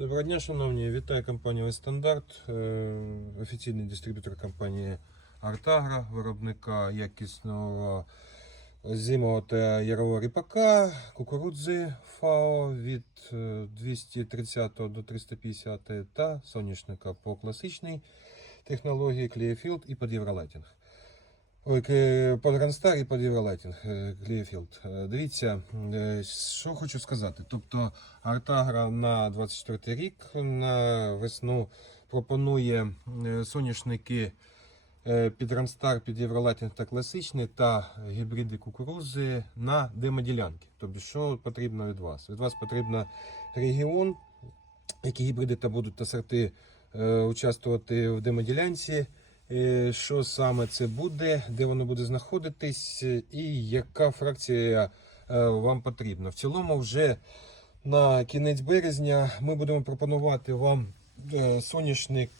Доброго дня, шановні. Вітаю компанію «Вестандарт», е, офіційний дистриб'ютор компанії Артагра, виробника якісного зимового та ярового ріпака, кукурудзи ФАО від е, 230 до 350 та соняшника по класичній технології Clearfield і під Євролайтінг. Ой, під і під Євролайтінг е, Е, Дивіться, е, що хочу сказати. Тобто Артагра на 24 рік на весну пропонує соняшники під Рамстар, під Євролатінг та класичний та гібриди кукурузи на демоділянки. Тобто, що потрібно від вас? Від вас потрібно регіон, які гібриди та будуть та сорти участвувати в демоділянці. Е, Що саме це буде, де воно буде знаходитись, е, і яка фракція е, вам потрібна. В цілому, вже на кінець березня ми будемо пропонувати вам соняшник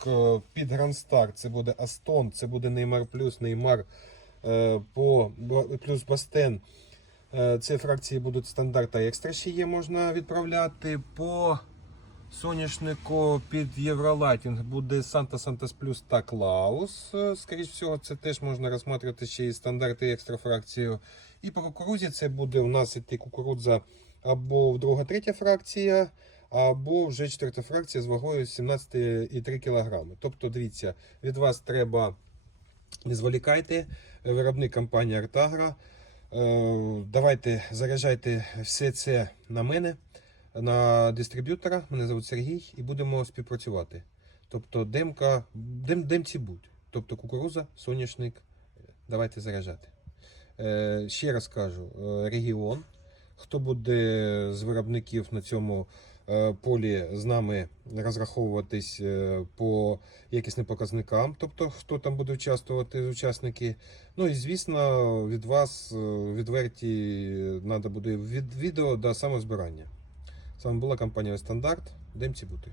під Грандстар. Це буде Астон, це буде Неймар Плюс, Неймар по плюс Бастен. Це фракції будуть стандарт та екстра ще є, можна відправляти. По соняшнику під Євролайтінг буде Санта Сантас Плюс та Клаус. Е, Скоріш всього, це теж можна розглядати ще і стандарт і екстра фракцію. І по кукурузі це буде у нас іти кукурудза або друга, третя фракція, або вже четверта фракція з вагою 17,3 кг. Тобто, дивіться, від вас треба не зволікайте, виробник компанії Артагра. Е, Давайте заряджайте все це на мене, на дистриб'ютора. Мене звуть Сергій, і будемо співпрацювати. Тобто, демка, дем, демці будь. Тобто кукуруза, соняшник. Давайте заряджати. Е, Ще раз кажу: е, регіон. Хто буде з виробників на цьому е, полі з нами розраховуватись е, по якісним показникам, тобто хто там буде участвувати учасники. Ну і звісно, від вас відверті треба буде від відео до самозбирання. З вами була компанія Стандарт. Демці бути.